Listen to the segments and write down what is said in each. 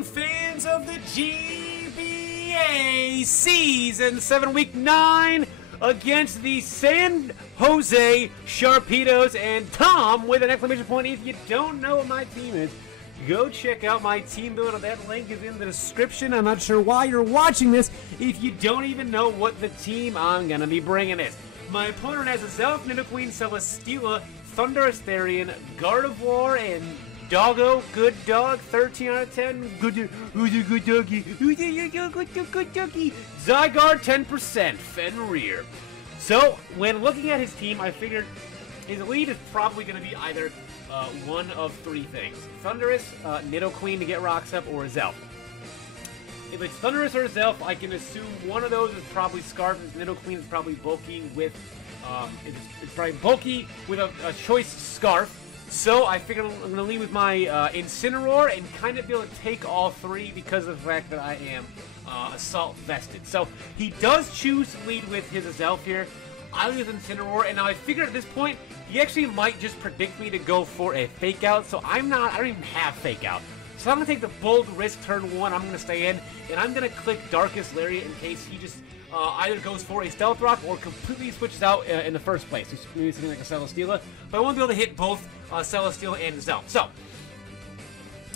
morning, fans of the GBA Season 7 Week 9 against the San Jose Sharpedos. And Tom with an exclamation point. If you don't know what my team is, go check out my team builder. That link is in the description. I'm not sure why you're watching this if you don't even know what the team I'm going to be bringing is. My opponent has a Zelf, Nidoqueen, Celesteela, Thunderous Therian, Gardevoir, and Doggo, good dog, 13 out of 10. Who's a good doggy? Who's a good doggy? Zygarde, 10%, Fenrir. So, when looking at his team, I figured his lead is probably going to be either one of three things. Thunderous, Nidoqueen to get rocks up, or a Zelf. If it's Thunderous or a Zelf, I can assume one of those is probably Scarf. Nidoqueen is probably bulky with, it's probably bulky with a choice Scarf. So I figured I'm going to lead with my Incineroar and kind of be able to take all three because of the fact that I am Assault Vested. So he does choose to lead with his Zelf here. I lead with Incineroar, and now I figured at this point, he actually might just predict me to go for a Fake Out, so I don't even have Fake Out. So I'm going to take the bold risk turn one, I'm going to stay in, and I'm going to click Darkest Lariat in case he just either goes for a Stealth Rock or completely switches out in the first place. So maybe something like a Celesteela, but I won't be able to hit both Celesteela and Zelf. So,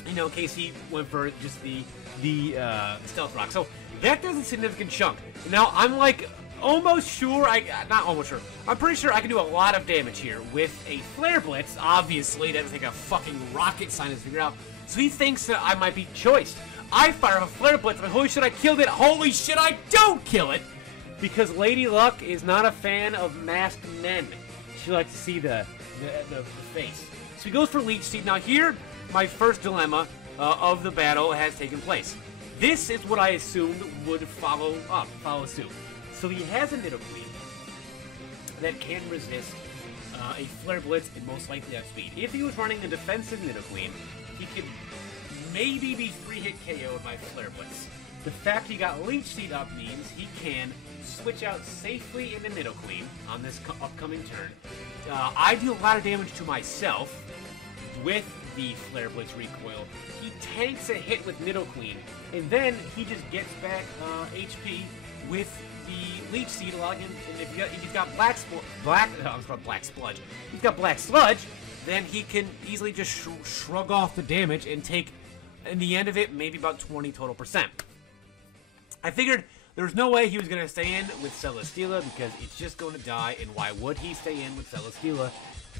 in case he went for just the Stealth Rock. So that does a significant chunk. Now I'm like almost sure, not almost sure, I'm pretty sure I can do a lot of damage here with a Flare Blitz. Obviously, that doesn't take a fucking rocket scientist to figure out. So he thinks that I might be choiced. I fire a Flare Blitz, but holy shit, I killed it. Holy shit, I don't kill it! Because Lady Luck is not a fan of masked men. She likes to see the face. So he goes for Leech Seed. Now here, my first dilemma of the battle has taken place. This is what I assumed would follow suit. So he has a Nidoqueen that can resist a Flare Blitz and most likely have speed. If he was running a defensive Nidoqueen, he could maybe be 3-hit KO'd by Flare Blitz. The fact he got Leech Seed up means he can switch out safely into Nidoqueen on this upcoming turn. I do a lot of damage to myself with the Flare Blitz recoil. He tanks a hit with Nidoqueen, and then he just gets back HP with the Leech Seed, allowing him. And if he's got Black Sludge. He's got Black Sludge. Then he can easily just shrug off the damage and take, in the end of it, maybe about 20 total %. I figured there's no way he was going to stay in with Celesteela because it's just going to die, and why would he stay in with Celesteela?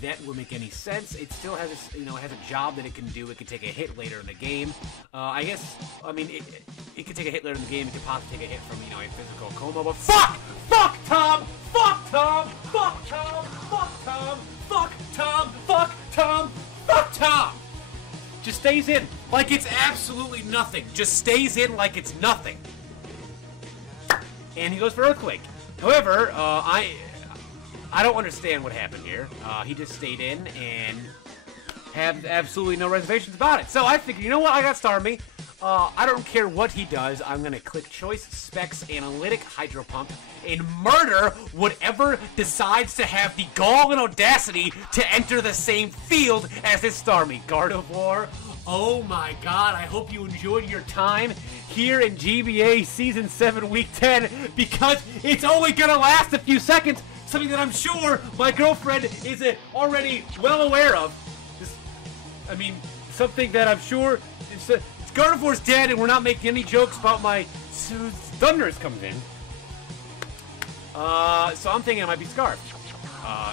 That would make any sense. It still has has a job that it can do. It can take a hit later in the game. It could take a hit later in the game. It could possibly take a hit from, a physical coma. But fuck! Fuck Tom! Fuck Tom! Fuck Tom! Fuck Tom! Fuck Tom! Fuck Tom! Fuck Tom! Just stays in like it's absolutely nothing. Just stays in like it's nothing. And he goes for Earthquake. However, I don't understand what happened here. He just stayed in and had absolutely no reservations about it. So I figured, you know what? I got Starmie. I don't care what he does. I'm going to click Choice Specs Analytic Hydro Pump and murder whatever decides to have the gall and audacity to enter the same field as this Starmie. Gardevoir. Oh my god, I hope you enjoyed your time here in GBA Season 7 Week 10 because it's only going to last a few seconds. Something that I'm sure my girlfriend is already well aware of. Something that I'm sure Gardevoir's dead and we're not making any jokes about my Thunderous comes in. So I'm thinking it might be Scarf.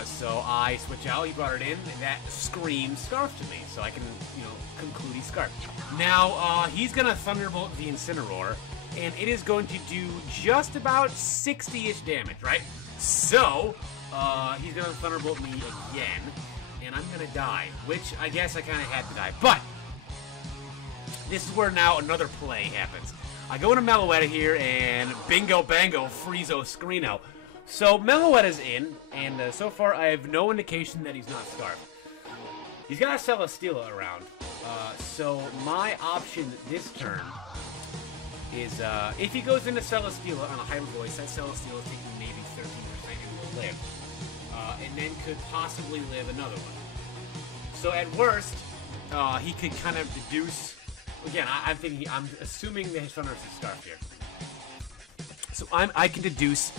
So I switch out, he brought it in, and that screams Scarf to me. So I can, conclude he's Scarf. Now, he's going to Thunderbolt the Incineroar, and it is going to do just about 60-ish damage, right? So, he's going to Thunderbolt me again, and I'm going to die, which I guess I kind of had to die. But, this is where now another play happens. I go into Meloetta here, and bingo bango, Friezo Screeno. So, Meloetta's in, and so far I have no indication that he's not Scarf. He's got a Celesteela around, so my option this turn is, if he goes into Celesteela on a higher voice, that Celesteela is taking maybe 13% and will live, and then could possibly live another one. So at worst, he could kind of deduce again, I'm assuming that his Thunderous is Scarf here. So I can deduce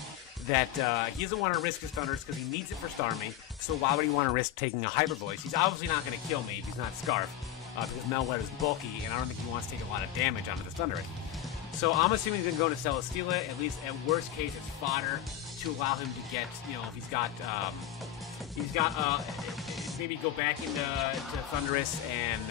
that he doesn't want to risk his Thunderous because he needs it for Starmie. So why would he want to risk taking a Hyper Voice? He's obviously not going to kill me if he's not Scarf, because Melwet is bulky, and I don't think he wants to take a lot of damage onto this Thunderous. So I'm assuming he's going to go to Celesteela. At least at worst case, it's fodder to allow him to get, you know, if he's got maybe go back into Thunderous and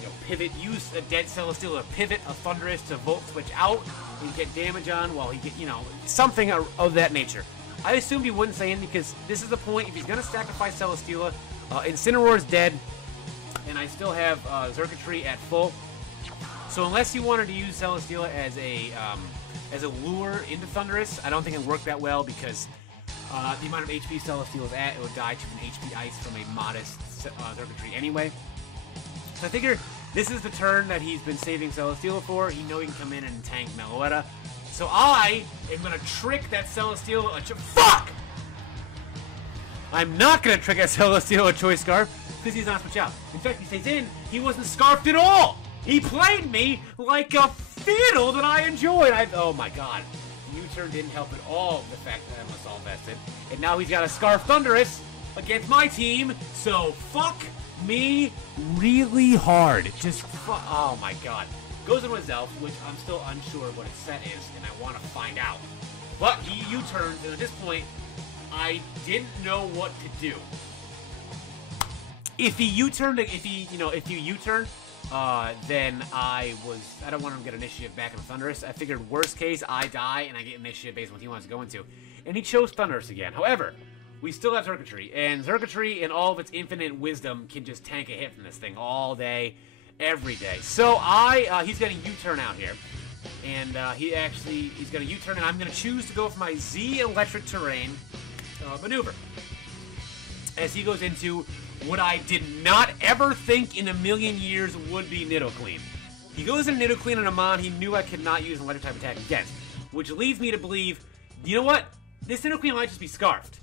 you know, pivot, use a dead Celesteela to pivot a Thunderous to Volt Switch out and get damage on while he get, you know, something of that nature. I assumed he wouldn't say anything because this is the point. If he's going to sacrifice Celesteela, Incineroar's dead, and I still have Xurkitree at full. So unless you wanted to use Celesteela as a lure into Thunderous, I don't think it would work that well because the amount of HP Celesteela's at, it would die to an HP Ice from a modest Xurkitree anyway. So I figure this is the turn that he's been saving Celesteela for. He knows he can come in and tank Meloetta. So I am going to trick that Celesteela. Fuck! I'm not going to trick that Celesteela Choice Scarf because he's not switch out. In fact, he stays in. He wasn't scarfed at all. He played me like a fiddle that I enjoyed. Oh my god. U-turn didn't help at all the fact that I was all vested. And now he's got a Scarf Thunderous against my team. So fuck me really hard. Just fuck. Oh my god. Goes into his Elf, which I'm still unsure what its set is, and I want to find out. But he U-turns, and at this point, I didn't know what to do. If he U-turned, if you U-turn, then I don't want him to get initiative back in Thunderous. I figured worst case, I die and I get initiative based on what he wants to go into. And he chose Thunderous again. However, we still have Xurkitree, and Xurkitree in all of its infinite wisdom can just tank a hit from this thing all day, every day. So he's going to U-turn out here. And he's going to U-turn, and I'm going to choose to go for my Z Electric Terrain maneuver. As he goes into what I did not ever think in a million years would be Nidoqueen. He goes into Nidoqueen and Amon he knew I could not use an electric type attack against, which leads me to believe, you know what? This Nidoqueen might just be Scarfed.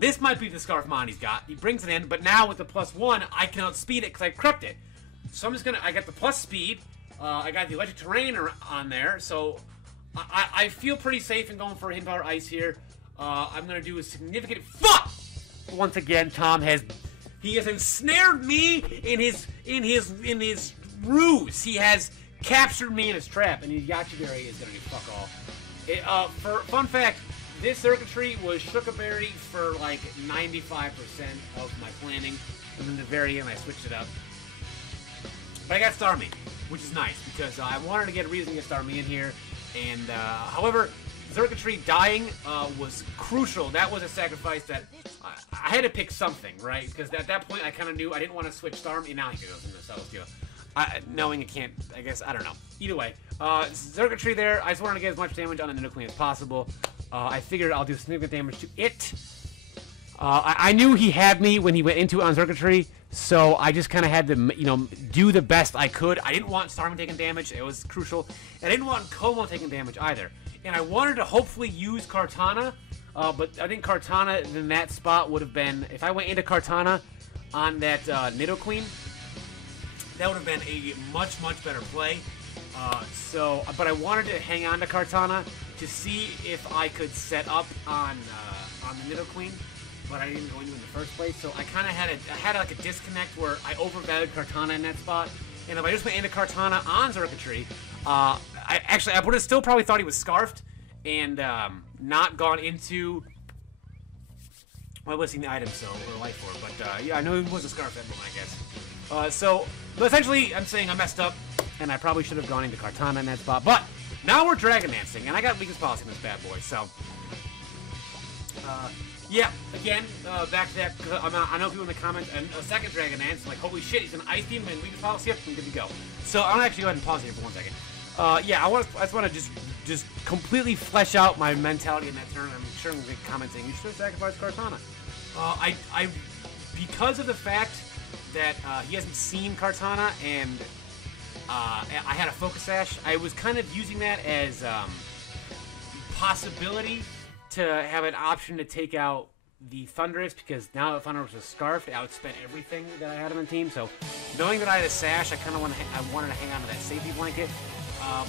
This might be the Scarf Mon he's got. He brings it in, but now with the +1, I can outspeed it because I crept it. So I'm just gonna, I got the plus speed, I got the electric terrain on there, so I feel pretty safe in going for a Hidden Power Ice here. I'm gonna do a significant fuck! Once again, Tom has ensnared me in his ruse. He has captured me in his trap, and his Yachiberry is gonna be fuck all. For fun fact, this Xurkitree was Shookaberry for like 95% of my planning, and then the very end I switched it up. But I got Starmie, which is nice because I wanted to get a reason to get Starmie in here, and however, Xurkitree dying was crucial. That was a sacrifice that I had to pick something, right? Because at that point I kind of knew I didn't want to switch Starmie. Now he can go into Celesteela. Knowing it can't, I guess, I don't know. Either way, Xurkitree there, I just wanted to get as much damage on the Nidoqueen as possible. I figured I'll do significant damage to it. I knew he had me when he went into it on Xurkitree, so I just kind of had to, you know, do the best I could. I didn't want Starmie taking damage. It was crucial. And I didn't want Como taking damage either. And I wanted to hopefully use Kartana, but I think Kartana in that spot would have been, if I went into Kartana on that Nidoqueen, that would have been a much, much better play. But I wanted to hang on to Kartana to see if I could set up on the Nidoqueen, but I didn't go into it in the first place. So I kind of had like a disconnect where I overvalued Kartana in that spot. And if I just went into Kartana on Xurkitree, I would have still probably thought he was Scarfed and not gone into. Well, I was seeing the item, so or life for, but yeah, I know he was a Scarf emblem, I guess. But essentially, I'm saying I messed up, and I probably should have gone into Kartana in that spot. But now we're Dragon Dancing, and I got weakness policy in this bad boy, so. Yeah, again, back to that, I know people in the comments, and a second Dragon Dance, like, holy shit, he's an Ice Beam and weakness policy up, and good to go. So, I'm gonna actually go ahead and pause here for 1 second. Yeah, I just want to just completely flesh out my mentality in that turn. I'm sure I'm gonna get comments saying, you should sacrifice Kartana. Because of the fact that he hasn't seen Kartana, and I had a Focus Sash, I was kind of using that as possibility to have an option to take out the Thunderous, because now the Thunderous was scarfed, it outspent everything that I had on the team. So knowing that I had a Sash, I kind of wanted to hang on to that safety blanket.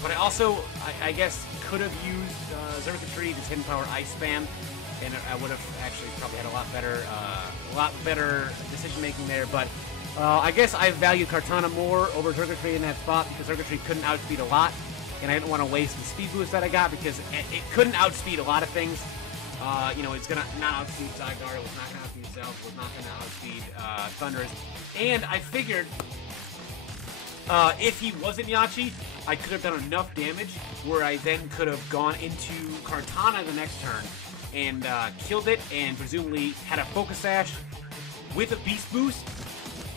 But I also, I guess, could have used Circuitry, this Hidden Power Ice Spam, and I would have actually probably had a lot better decision making there. But I guess I valued Kartana more over Circuitry in that spot because Circuitry couldn't outspeed a lot, and I didn't want to waste the speed boost that I got because it couldn't outspeed a lot of things. You know, it's gonna not outspeed Zygarde, was not gonna outspeed Zelf, was not gonna outspeed Thundurus, and I figured if he wasn't Yachi, I could have done enough damage where I then could have gone into Kartana the next turn and killed it, and presumably had a Focus Sash with a Beast Boost,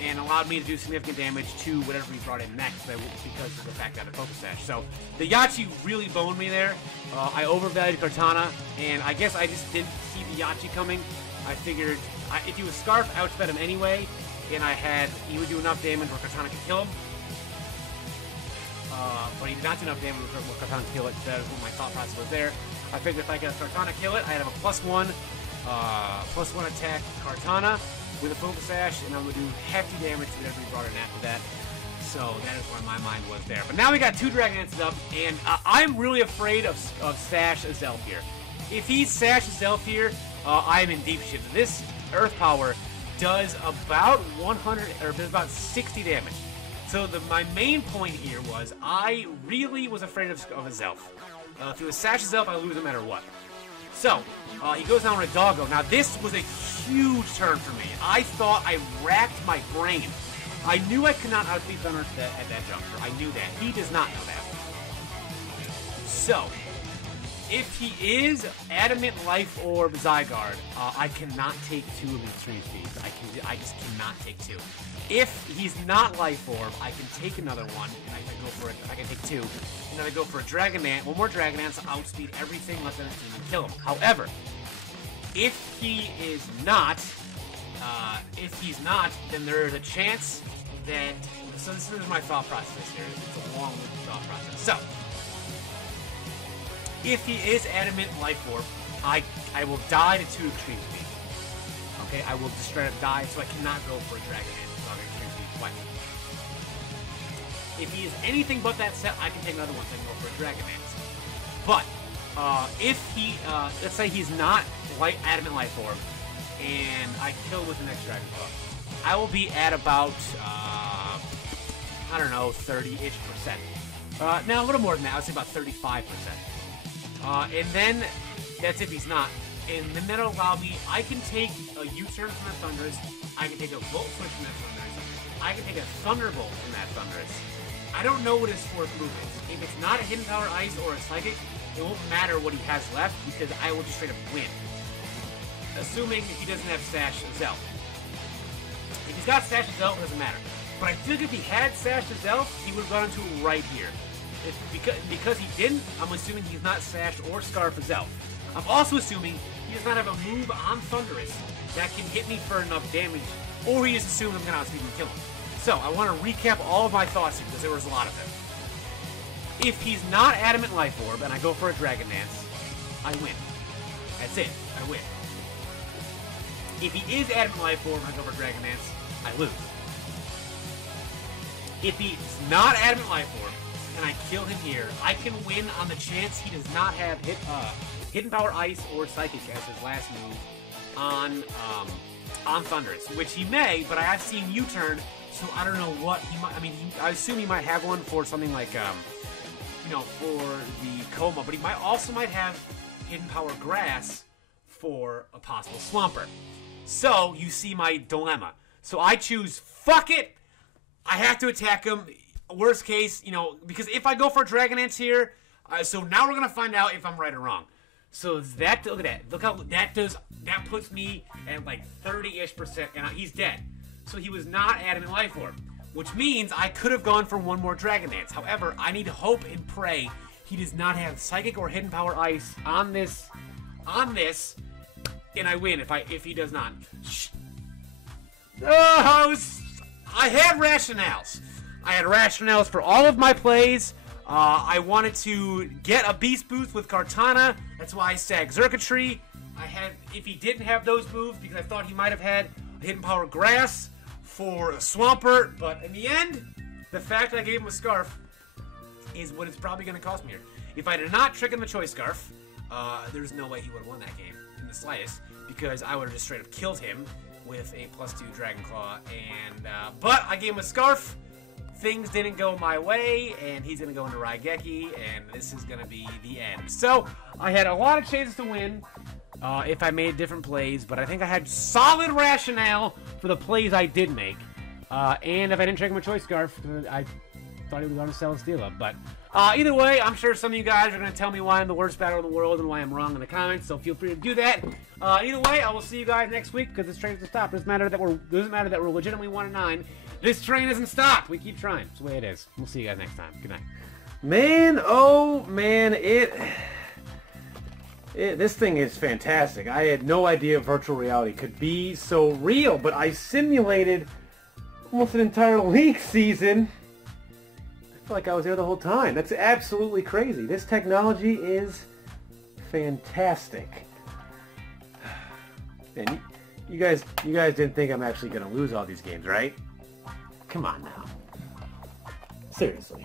and allowed me to do significant damage to whatever he brought in next because of the fact that I had a Focus Sash. So the Yachi really boned me there. I overvalued Kartana, and I guess I just didn't see the Yachi coming. I figured if he was Scarf, I outsped him anyway, and he would do enough damage where Kartana could kill him. But he did not do enough damage where Kartana could kill it. That was what my thought process was there. I figured if I could Kartana kill it, I'd have a +1 attack Kartana with a Focus Sash, and I'm going to do hefty damage to whatever he brought in after that. So that is where my mind was there. But now we got 2 Dragonances up, and I'm really afraid of Sash Zelf here. If he Sash Zelf here, I'm in deep shit. This Earth Power does about 100, or does about 60 damage. So my main point here was I really was afraid of a Zelf. If he was Sash Zelf, I lose no matter what. So, he goes down with a Doggo. Now, this was a huge turn for me. I thought I racked my brain. I knew I could not outspeed Thunder at that juncture. I knew that. He does not know that. So, if he is Adamant Life Orb Zygarde, I cannot take 2 of the extreme speeds. I just cannot take 2. If he's not Life Orb, I can take another one, and I can go for it. I can take 2, and then I go for a Dragonant. One more Dragonant to outspeed everything less than a team and kill him. However, if he is not, then there is a chance that. So this is my thought process here. It's a long-winded thought process. So, if he is Adamant Life Orb, I will die to 2 extreme speed. Okay, I will just straight up die, so I cannot go for a Dragonant. If he is anything but that set, I can take another one and go for a Dragonance. But if he, let's say he's not Adamant Life Orb, and I kill with the next Dragon Claw, I will be at about I don't know, 30-ish%. Now a little more than that. I would say about 35%. And then that's if he's not. And then that'll allow me. I can take a U-turn from that Thundurus. I can take a Volt Switch from that Thundurus. I can take a Thunderbolt from that Thundurus. I don't know what his 4th move is. If it's not a Hidden Power Ice or a Psychic, it won't matter what he has left because I will just straight up win. Assuming he doesn't have Sash Zelf. If he's got Sash Zelf, it doesn't matter. But I think if he had Sash Zelf, he would have gone into it right here. Because he didn't, I'm assuming he's not Sash or Scarf Zelf. I'm also assuming he does not have a move on Thundurus that can hit me for enough damage, or he just assumes I'm going to outspeed and kill him. So, I want to recap all of my thoughts here, because there was a lot of them. If he's not Adamant Life Orb, and I go for a Dragonance, I win. That's it. I win. If he is Adamant Life Orb, and I go for Dragonance, I lose. If he's not Adamant Life Orb, and I kill him here, I can win on the chance he does not have Hidden Power Ice or Psychic as his last move on Thundurus, which he may, but I have seen U-turn, so I don't know what he might. I mean, I assume he might have one for something like, you know, for the Coma, but he might have Hidden Power Grass for a possible Swampert. So you see my dilemma. So I choose fuck it. I have to attack him. Worst case, you know, because if I go for Dragonance here, so now we're gonna find out if I'm right or wrong. So that, look at that. Look how that does. That puts me at like 30-ish%, and he's dead. So he was not Adamant Life Orb, which means I could have gone for one more Dragonance. However, I need to hope and pray he does not have Psychic or Hidden Power Ice on this, and I win if he does not. I had rationales. I had rationales for all of my plays. I wanted to get a Beast Boost with Kartana. That's why I said Circuitry. if he didn't have those moves, because I thought he might have had a hidden power grass for a Swampert, but in the end, the fact that I gave him a Scarf is what it's probably going to cost me here. If I did not trick him the Choice Scarf, there's no way he would have won that game in the slightest, because I would have just straight up killed him with a +2 Dragon Claw, and but I gave him a Scarf. Things didn't go my way, and he's going to go into Raigeki, and this is going to be the end. So, I had a lot of chances to win if I made different plays, but I think I had solid rationale for the plays I did make. And if I didn't trick him a Choice Scarf, I thought he was going to sell and steal up. But either way, I'm sure some of you guys are going to tell me why I'm the worst battler in the world and why I'm wrong in the comments, so feel free to do that. Either way, I will see you guys next week, because this train doesn't stop. It doesn't matter that we're legitimately 1-9. This train doesn't stop. We keep trying. It's the way it is. We'll see you guys next time. Good night. Man, oh man, this thing is fantastic. I had no idea virtual reality could be so real, but I simulated almost an entire league season. I feel like I was there the whole time. That's absolutely crazy. This technology is fantastic. And you guys didn't think I'm actually going to lose all these games, right? Come on now. Seriously.